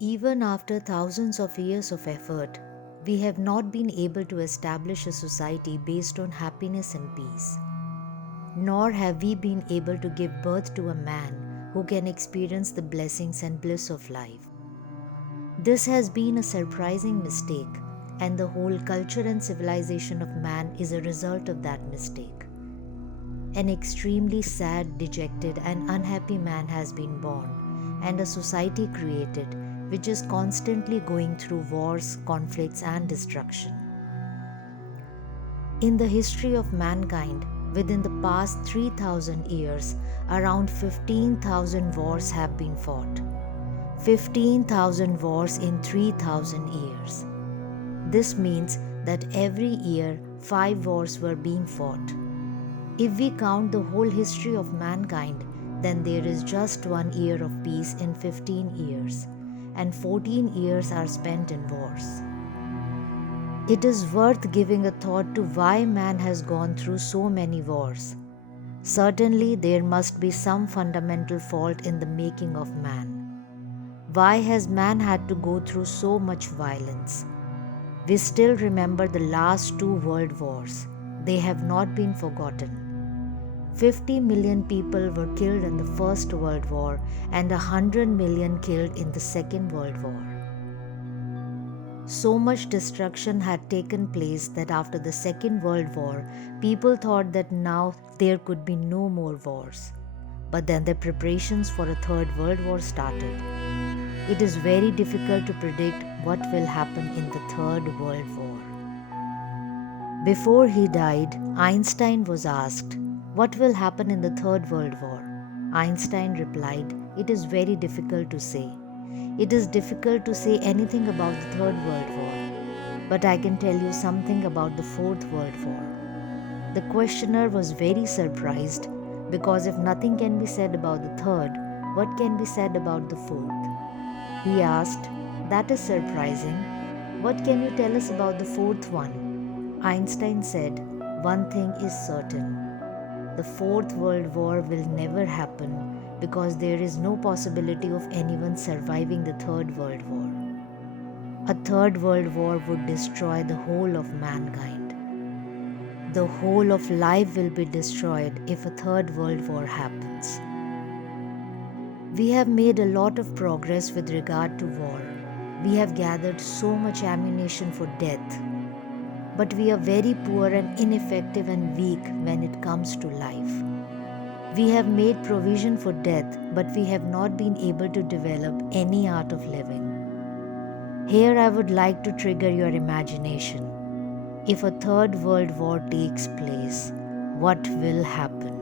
Even after thousands of years of effort, we have not been able to establish a society based on happiness and peace. Nor have we been able to give birth to a man who can experience the blessings and bliss of life. This has been a surprising mistake, and the whole culture and civilization of man is a result of that mistake. An extremely sad, dejected, and unhappy man has been born, and a society created which is constantly going through wars, conflicts, and destruction. In the history of mankind, within the past 3,000 years, around 15,000 wars have been fought. 15,000 wars in 3,000 years. This means that every year 5 wars were being fought. If we count the whole history of mankind, then there is just 1 year of peace in 15 years, and 14 years are spent in wars. It is worth giving a thought to why man has gone through so many wars. Certainly, there must be some fundamental fault in the making of man. Why has man had to go through so much violence? We still remember the last 2 world wars. They have not been forgotten. 50 million people were killed in the First World War and 100 million killed in the Second World War. So much destruction had taken place that after the Second World War, people thought that now there could be no more wars. But then the preparations for a Third World War started. It is very difficult to predict what will happen in the Third World War. Before he died, Einstein was asked, "What will happen in the Third World War?" Einstein replied, "It is very difficult to say. It is difficult to say anything about the Third World War, but I can tell you something about the Fourth World War." The questioner was very surprised because if nothing can be said about the third, what can be said about the fourth? He asked, "That is surprising. What can you tell us about the fourth one?" Einstein said, "One thing is certain. The Fourth World War will never happen because there is no possibility of anyone surviving the Third World War. A Third World War would destroy the whole of mankind. The whole of life will be destroyed if a Third World War happens." We have made a lot of progress with regard to war. We have gathered so much ammunition for death. But we are very poor and ineffective and weak when it comes to life. We have made provision for death, but we have not been able to develop any art of living. Here I would like to trigger your imagination. If a Third World War takes place, what will happen?